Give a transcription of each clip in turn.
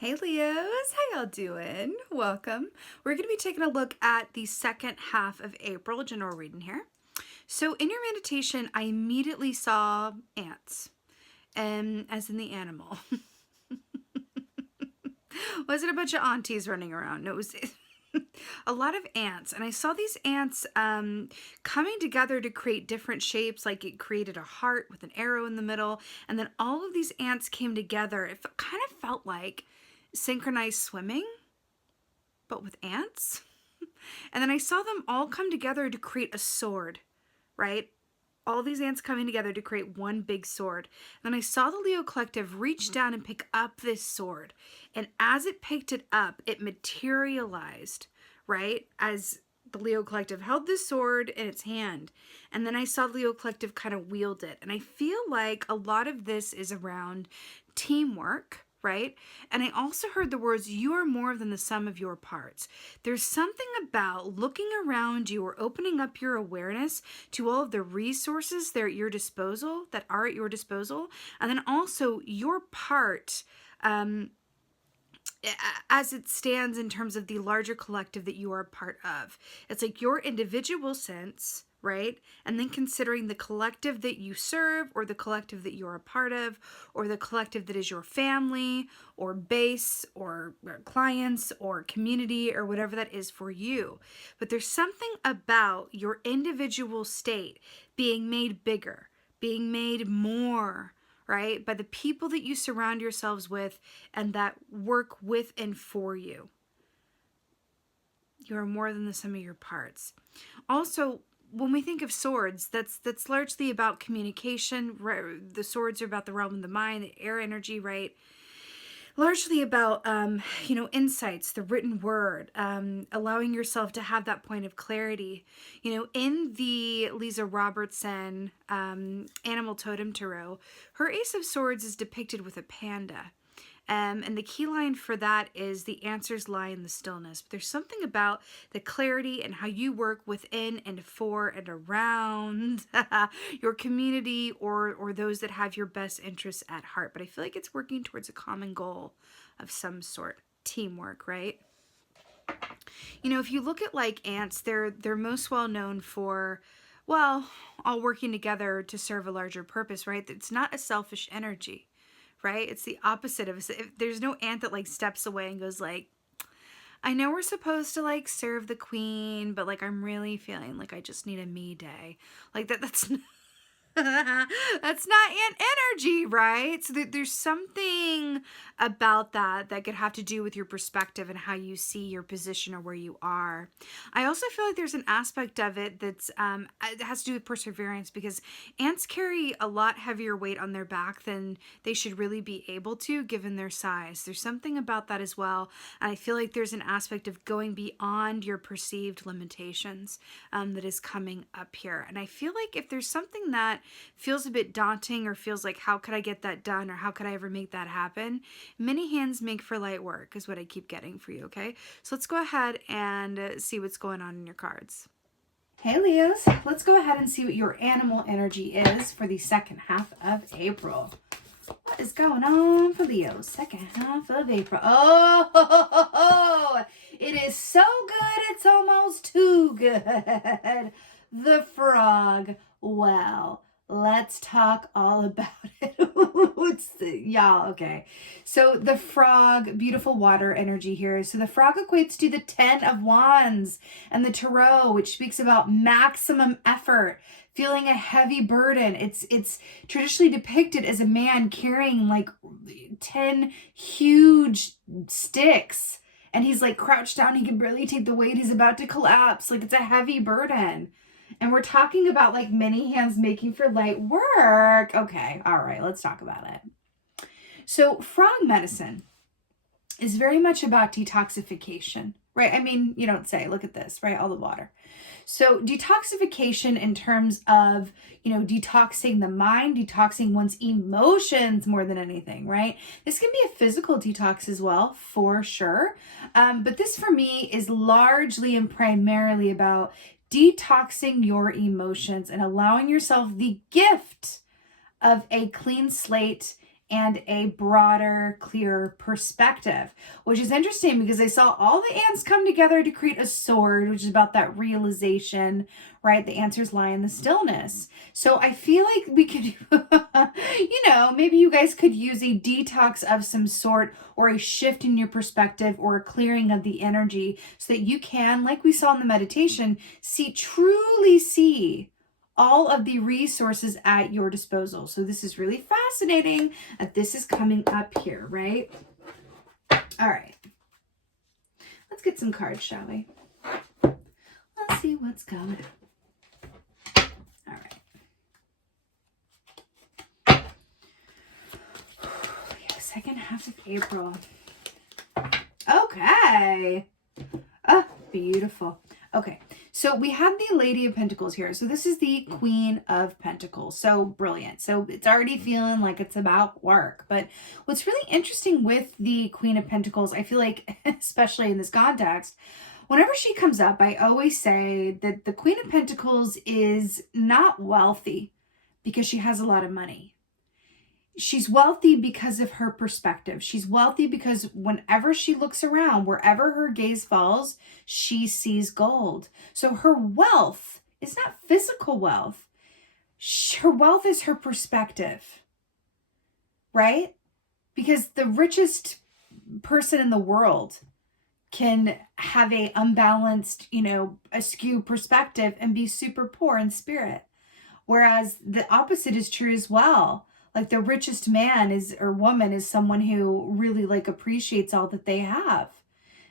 Hey Leos, how y'all doing? Welcome. We're going to be taking a look at the second half of April, general reading here. So in your meditation, I immediately saw ants, as in the animal. Wasn't a bunch of aunties running around. No, it was a lot of ants. And I saw these ants coming together to create different shapes, like it created a heart with an arrow in the middle. And then all of these ants came together. It kind of felt like synchronized swimming, but with ants. And then I saw them all come together to create a sword, right? All these ants coming together to create one big sword. And then I saw the Leo Collective reach down and pick up this sword. And as it picked it up, it materialized, right? As the Leo Collective held this sword in its hand. And then I saw the Leo Collective kind of wield it. And I feel like a lot of this is around teamwork, right? And I also heard the words, you are more than the sum of your parts. There's something about looking around you or opening up your awareness to all of the resources that are at your disposal, and then also your part, as it stands in terms of the larger collective that you are a part of. It's like your individual sense, right? And then considering the collective that you serve, or the collective that you're a part of, or the collective that is your family or base or clients or community or whatever that is for you. But there's something about your individual state being made bigger, being made more, right? By the people that you surround yourselves with and that work with and for you. You are more than the sum of your parts. Also, when we think of swords, that's largely about communication. Right? The swords are about the realm of the mind, the air energy, right? Largely about, insights, the written word, allowing yourself to have that point of clarity. In the Leeza Roberstson Animal Totem Tarot, her Ace of Swords is depicted with a panda. And the key line for that is the answers lie in the stillness. But there's something about the clarity and how you work within and for and around your community or those that have your best interests at heart. But I feel like it's working towards a common goal of some sort. Teamwork, right? If you look at like ants, they're most well known for, well, all working together to serve a larger purpose, right? It's not a selfish energy. Right? It's the opposite of it. There's no ant that like steps away and goes like, I know we're supposed to like serve the queen, but like I'm really feeling like I just need a me day. Like that's that's not ant energy, right? So there's something about that could have to do with your perspective and how you see your position or where you are. I also feel like there's an aspect of it that's it has to do with perseverance, because ants carry a lot heavier weight on their back than they should really be able to given their size. There's something about that as well. And I feel like there's an aspect of going beyond your perceived limitations that is coming up here. And I feel like if there's something that feels a bit daunting or feels like, how could I get that done, or how could I ever make that happen? Many hands make for light work is what I keep getting for you, okay? So let's go ahead and see what's going on in your cards. Hey Leos, let's go ahead and see what your animal energy is for the second half of April. What is going on for Leo? Second half of April. Oh, it is so good, it's almost too good. The frog. Well, let's talk all about it. Y'all, okay. So the frog, beautiful water energy here. So the frog equates to the 10 of Wands and the Tarot, which speaks about maximum effort, feeling a heavy burden. It's traditionally depicted as a man carrying like 10 huge sticks, and he's like crouched down. He can barely take the weight. He's about to collapse. Like, it's a heavy burden. And we're talking about like many hands making for light work. Okay, all right, let's talk about it. So frog medicine is very much about detoxification, right? I mean, you don't say, look at this, right? All the water. So detoxification in terms of, detoxing the mind, detoxing one's emotions more than anything, right? This can be a physical detox as well, for sure. But this for me is largely and primarily about detoxing your emotions and allowing yourself the gift of a clean slate and a broader, clearer perspective, which is interesting because I saw all the ants come together to create a sword, which is about that realization, right? The answers lie in the stillness. So I feel like we could, you know, maybe you guys could use a detox of some sort, or a shift in your perspective, or a clearing of the energy, so that you can, like we saw in the meditation, truly see all of the resources at your disposal. So this is really fascinating that this is coming up here, right? All right. Let's get some cards, shall we? Let's see what's coming up. All right. Yeah, second half of April. Okay. Oh, beautiful. Okay. So we have the Lady of Pentacles here. So this is the Queen of Pentacles. So brilliant. So it's already feeling like it's about work. But what's really interesting with the Queen of Pentacles, I feel like, especially in this context, whenever she comes up, I always say that the Queen of Pentacles is not wealthy because she has a lot of money. She's wealthy because of her perspective. She's wealthy because whenever she looks around, wherever her gaze falls, she sees gold. So her wealth is not physical wealth. Her wealth is her perspective, right? Because the richest person in the world can have a unbalanced, askew perspective and be super poor in spirit. Whereas the opposite is true as well. Like the richest man or woman is someone who really appreciates all that they have.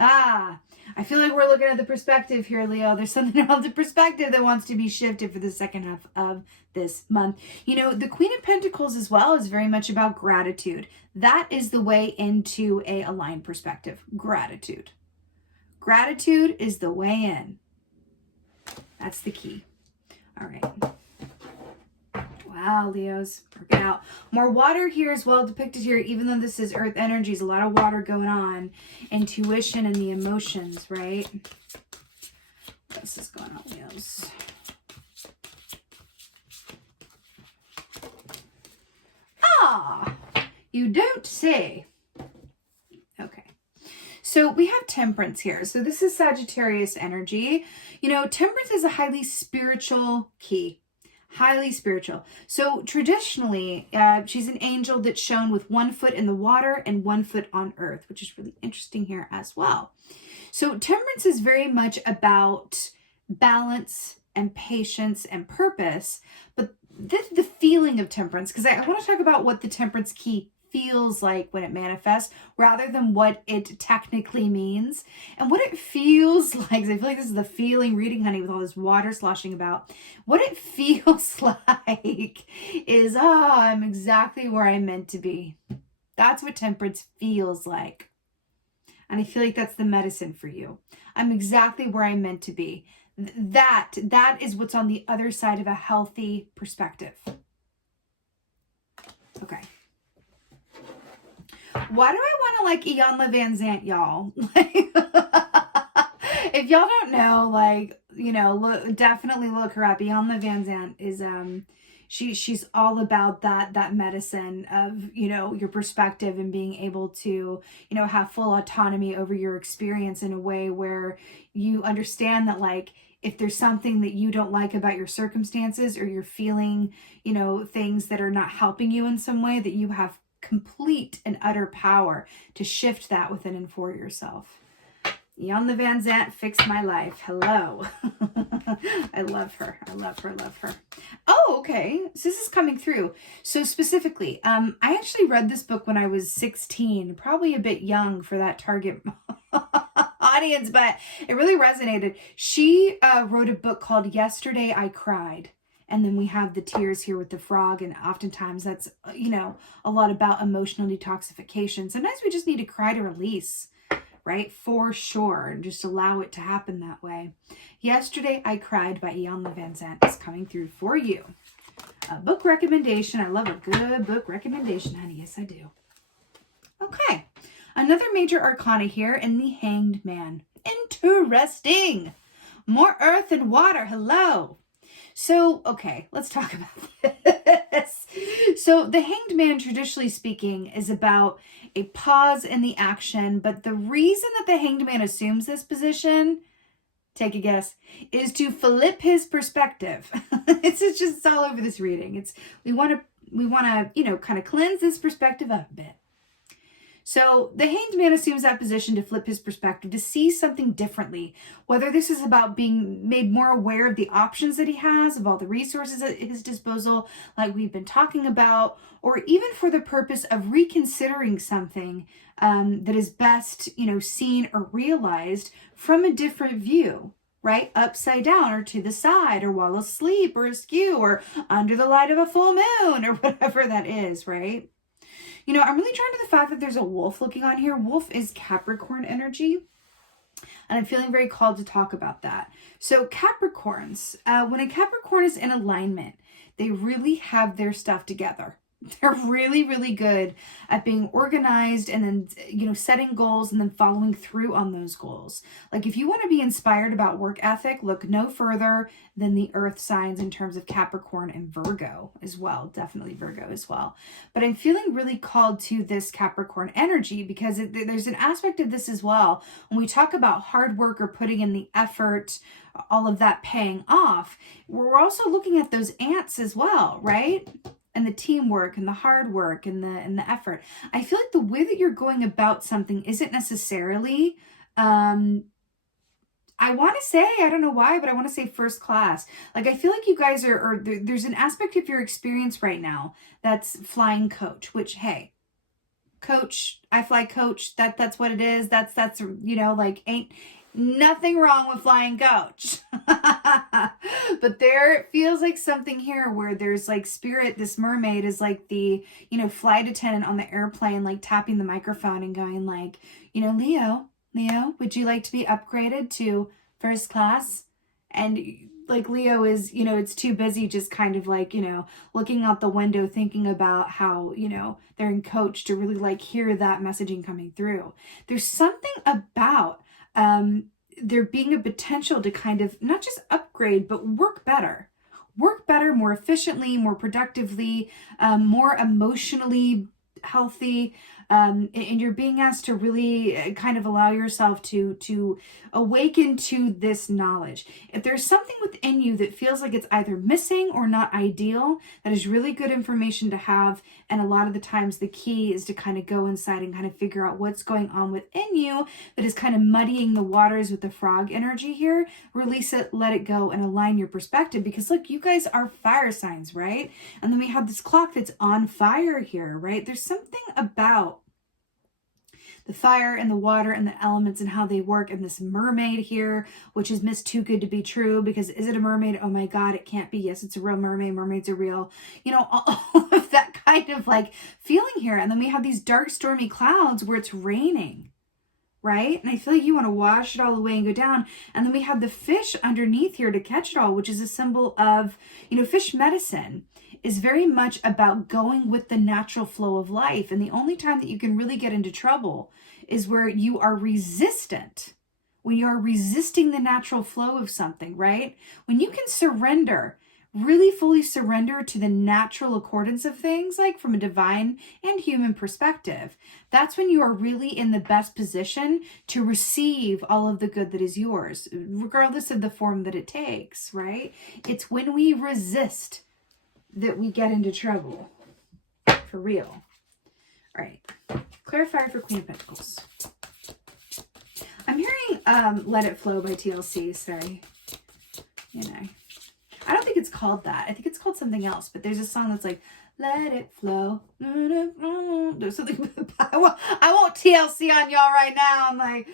I feel like we're looking at the perspective here, Leo. There's something about the perspective that wants to be shifted for the second half of this month. The Queen of Pentacles as well is very much about gratitude. That is the way into a aligned perspective. Gratitude. Gratitude is the way in. That's the key. All right. Wow, Leos, working out. More water here as well depicted here, even though this is earth energies, a lot of water going on. Intuition and the emotions, right? What else is going on, Leos? You don't say. Okay. So we have Temperance here. So this is Sagittarius energy. Temperance is a highly spiritual key. Highly spiritual. So traditionally, she's an angel that's shown with 1 foot in the water and 1 foot on earth, which is really interesting here as well. So Temperance is very much about balance and patience and purpose, but the feeling of Temperance, because I want to talk about what the Temperance key feels like when it manifests rather than what it technically means. And what it feels like, I feel like this is the feeling reading, honey, with all this water sloshing about. What it feels like is, I'm exactly where I'm meant to be. That's what Temperance feels like. And I feel like that's the medicine for you. I'm exactly where I'm meant to be. That is what's on the other side of a healthy perspective. Okay. Why do I want to like Iyanla Vanzant, y'all? If y'all don't know, definitely look her up. Iyanla Vanzant is she's all about that medicine of your perspective and being able to have full autonomy over your experience in a way where you understand that if there's something that you don't like about your circumstances, or you're feeling things that are not helping you in some way, that you have complete and utter power to shift that within and for yourself. Iyanla Vanzant fixed my life. Hello. I love her. I love her. Love her. Oh, okay. So this is coming through. So specifically, I actually read this book when I was 16, probably a bit young for that target audience, but it really resonated. She wrote a book called Yesterday I Cried. And then we have the tears here with the frog. And oftentimes that's, a lot about emotional detoxification. Sometimes we just need to cry to release, right? For sure. And just allow it to happen that way. Yesterday I Cried by Iyanla Vanzant is coming through for you. A book recommendation. I love a good book recommendation, honey. Yes, I do. Okay. Another major arcana here in the Hanged Man. Interesting. More earth and water. Hello. So, okay, let's talk about this. Yes. So the Hanged Man, traditionally speaking, is about a pause in the action. But the reason that the Hanged Man assumes this position, take a guess, is to flip his perspective. It's all over this reading. We want to, kind of cleanse this perspective up a bit. So the Hanged Man assumes that position to flip his perspective, to see something differently, whether this is about being made more aware of the options that he has, of all the resources at his disposal, like we've been talking about, or even for the purpose of reconsidering something that is best, seen or realized from a different view, right? Upside down or to the side or while asleep or askew or under the light of a full moon or whatever that is, right? I'm really drawn to the fact that there's a wolf looking on here. Wolf is Capricorn energy. And I'm feeling very called to talk about that. So Capricorns, when a Capricorn is in alignment, they really have their stuff together. They're really, really good at being organized and then, setting goals and then following through on those goals. Like if you want to be inspired about work ethic, look no further than the earth signs in terms of Capricorn and Virgo as well. Definitely Virgo as well. But I'm feeling really called to this Capricorn energy because there's an aspect of this as well. When we talk about hard work or putting in the effort, all of that paying off, we're also looking at those ants as well, right? And the teamwork and the hard work and the effort. I feel like the way that you're going about something isn't necessarily, I want to say, I don't know why, but I want to say first class. Like, I feel like you guys there's an aspect of your experience right now that's flying coach, which, hey, coach, I fly coach. That's what it is. That's, ain't nothing wrong with flying coach. But there feels like something here where there's like spirit. This mermaid is like the, flight attendant on the airplane, like tapping the microphone and going like, Leo, would you like to be upgraded to first class? And like Leo is, it's too busy just kind of like, looking out the window, thinking about how, they're in coach to really like hear that messaging coming through. There's something about there being a potential to kind of not just upgrade, but work better, more efficiently, more productively, more emotionally healthy. And you're being asked to really kind of allow yourself to awaken to this knowledge. If there's something within you that feels like it's either missing or not ideal, that is really good information to have. And a lot of the times the key is to kind of go inside and kind of figure out what's going on within you that is kind of muddying the waters with the frog energy here. Release it, let it go, and align your perspective. Because look, you guys are fire signs, right? And then we have this clock that's on fire here, right? There's something about the fire and the water and the elements and how they work, and this mermaid here, which is Miss Too Good to Be True, because is it a mermaid? Oh my God, it can't be. Yes, it's a real mermaid. Mermaids are real. All of that kind of like feeling here. And then we have these dark, stormy clouds where it's raining, right? And I feel like you want to wash it all away and go down. And then we have the fish underneath here to catch it all, which is a symbol of, fish medicine is very much about going with the natural flow of life. And the only time that you can really get into trouble is where you are resistant, when you are resisting the natural flow of something, right? When you can surrender, really fully surrender to the natural accordance of things, like from a divine and human perspective, that's when you are really in the best position to receive all of the good that is yours, regardless of the form that it takes, right? It's when we resist that we get into trouble, for real. All right, clarifier for Queen of Pentacles. I'm hearing Let It Flow by TLC, sorry. I don't think it's called that. I think it's called something else, but there's a song that's like, let it flow. There's something, I won't TLC on y'all right now. I'm like,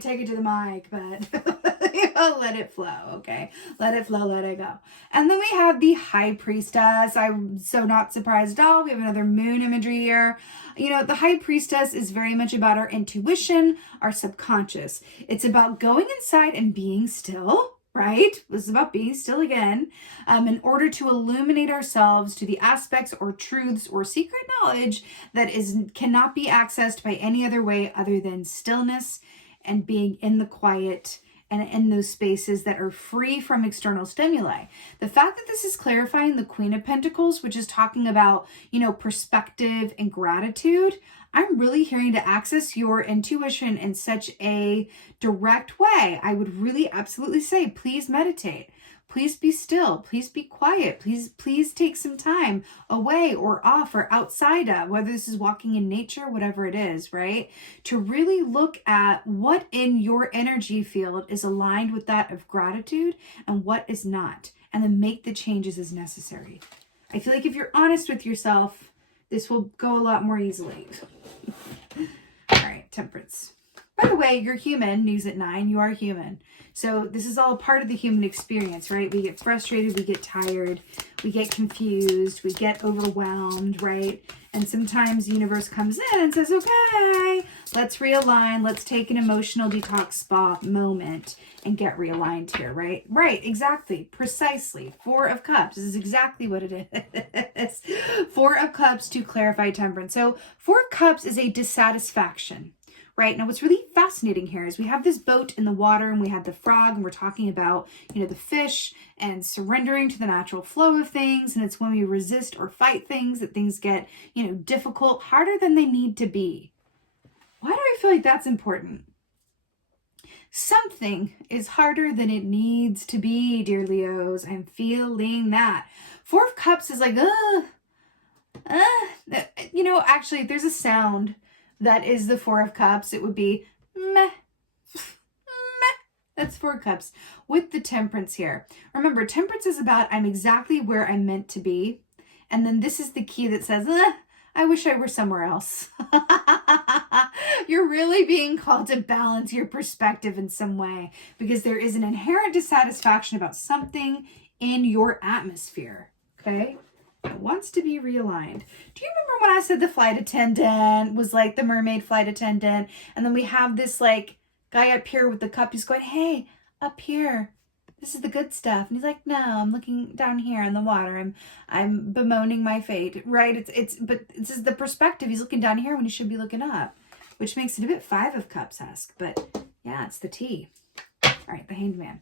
take it to the mic, but let it flow, okay? Let it flow, let it go. And then we have the High Priestess. I'm so not surprised at all. We have another moon imagery here. The High Priestess is very much about our intuition, our subconscious. It's about going inside and being still, right? This is about being still again, in order to illuminate ourselves to the aspects or truths or secret knowledge that cannot be accessed by any other way other than stillness and being in the quiet and in those spaces that are free from external stimuli. The fact that this is clarifying the Queen of Pentacles, which is talking about, you know, perspective and gratitude, I'm really hearing to access your intuition in such a direct way. I would really absolutely say, please meditate. Please be still. Please be quiet. Please take some time away or off or outside of, whether this is walking in nature, whatever it is, right? To really look at what in your energy field is aligned with that of gratitude and what is not, and then make the changes as necessary. I feel like if you're honest with yourself, this will go a lot more easily. All right, Temperance. By the way, you're human. News at 9. You are human. So this is all part of the human experience, right? We get frustrated, we get tired, we get confused, we get overwhelmed, right? And sometimes the universe comes in and says, okay, let's realign. Let's take an emotional detox spa moment and get realigned here, right? Right, exactly, precisely. 4 of Cups. This is exactly what it is. 4 of Cups to clarify Temperance. So 4 of Cups is a dissatisfaction. Right. Now, what's really fascinating here is we have this boat in the water and we have the frog, and we're talking about, you know, the fish and surrendering to the natural flow of things. And it's when we resist or fight things that things get, you know, difficult, harder than they need to be. Why do I feel like that's important? Something is harder than it needs to be, dear Leos. I'm feeling that. 4 of Cups is like, you know, actually, if there's a sound that is the 4 of Cups, it would be meh, meh. That's 4 Cups with the Temperance here. Remember, Temperance is about I'm exactly where I'm meant to be. And then this is the key that says, I wish I were somewhere else. You're really being called to balance your perspective in some way, because there is an inherent dissatisfaction about something in your atmosphere, okay? It wants to be realigned. Do you remember when I said the flight attendant was like the mermaid flight attendant? And then we have this like guy up here with the cup. He's going, hey, up here. This is the good stuff. And he's like, no, I'm looking down here in the water. I'm bemoaning my fate, right? But this is the perspective. He's looking down here when he should be looking up, which makes it a bit 5 of Cups-esque. But yeah, it's the T. All right, the Hanged Man.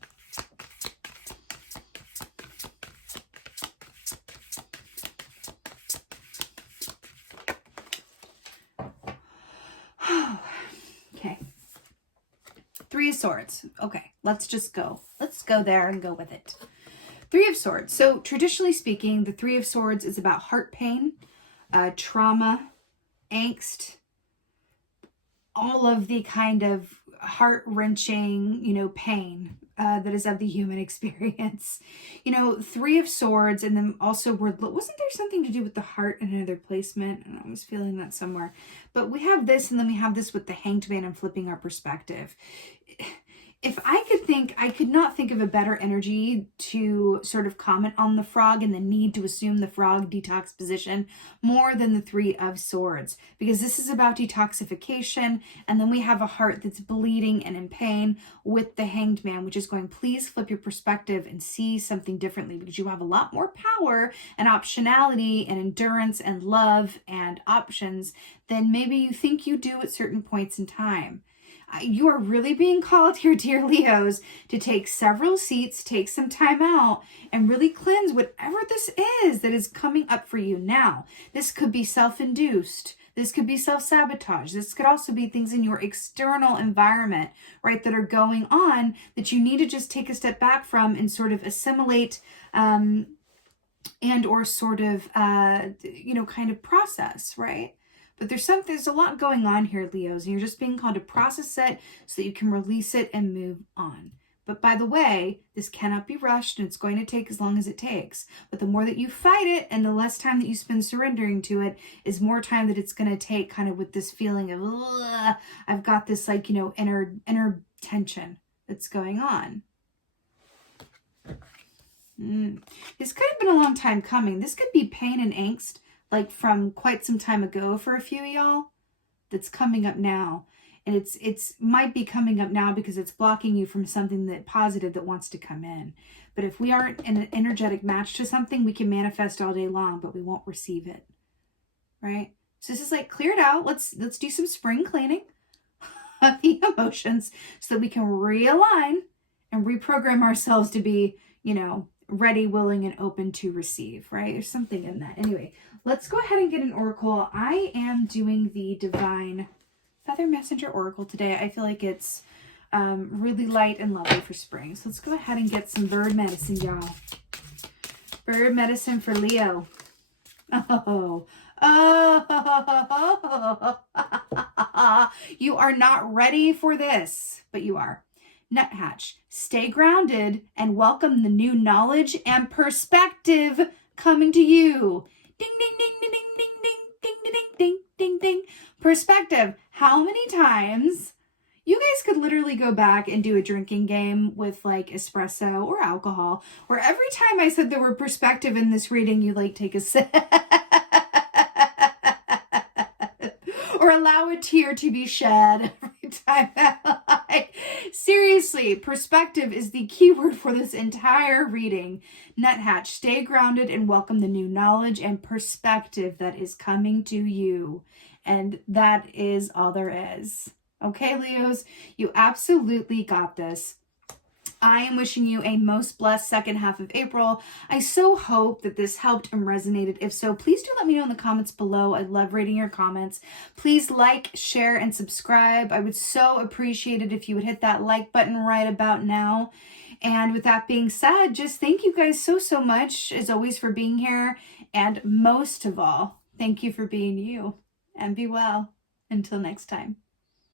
Okay. 3 of Swords. Okay, let's just go. Let's go there and go with it. 3 of Swords. So traditionally speaking, the 3 of Swords is about heart pain, trauma, angst, all of the kind of heart-wrenching, you know, pain that is of the human experience. You know, 3 of Swords, and then also wasn't there something to do with the heart in another placement? And I was feeling that somewhere. But we have this, and then we have this with the Hanged Man and flipping our perspective. If I could think, I could not think of a better energy to sort of comment on the frog and the need to assume the frog detox position more than the 3 of Swords, because this is about detoxification. And then we have a heart that's bleeding and in pain with the Hanged Man, which is going, please flip your perspective and see something differently, because you have a lot more power and optionality and endurance and love and options than maybe you think you do at certain points in time. You are really being called here, dear Leos, to take several seats, take some time out, and really cleanse whatever this is that is coming up for you now. This could be self-induced. This could be self-sabotage. This could also be things in your external environment, right, that are going on that you need to just take a step back from and sort of assimilate and or sort of, you know, kind of process, right? But there's a lot going on here, Leos, and you're just being called to process it so that you can release it and move on. But by the way, this cannot be rushed, and it's going to take as long as it takes. But the more that you fight it and the less time that you spend surrendering to it is more time that it's going to take, kind of with this feeling of, I've got this, like, you know, inner tension that's going on. This could have been a long time coming. This could be pain and angst, like from quite some time ago for a few of y'all, that's coming up now. And it's might be coming up now because it's blocking you from something that positive that wants to come in. But if we aren't in an energetic match to something, we can manifest all day long, but we won't receive it. Right? So this is like, clear it out. Let's do some spring cleaning of the emotions so that we can realign and reprogram ourselves to be, you know, ready, willing, and open to receive, right? There's something in that. Anyway, let's go ahead and get an oracle. I am doing the Divine Feather Messenger Oracle today. I feel like it's really light and lovely for spring. So let's go ahead and get some bird medicine, y'all. Bird medicine for Leo. Oh. You are not ready for this, but you are. Nuthatch, stay grounded and welcome the new knowledge and perspective coming to you. Ding, ding, ding, ding, ding, ding, ding, ding, ding, ding, ding, ding. Perspective. How many times? You guys could literally go back and do a drinking game with like espresso or alcohol, where every time I said the word perspective in this reading, you like take a sip. Or allow a tear to be shed every time. Seriously, perspective is the key word for this entire reading. Nuthatch, stay grounded and welcome the new knowledge and perspective that is coming to you. And that is all there is. Okay, Leos, you absolutely got this. I am wishing you a most blessed second half of April. I so hope that this helped and resonated. If so, please do let me know in the comments below. I love reading your comments. Please like, share, and subscribe. I would so appreciate it if you would hit that like button right about now. And with that being said, just thank you guys so much, as always, for being here. And most of all, thank you for being you. And be well. Until next time.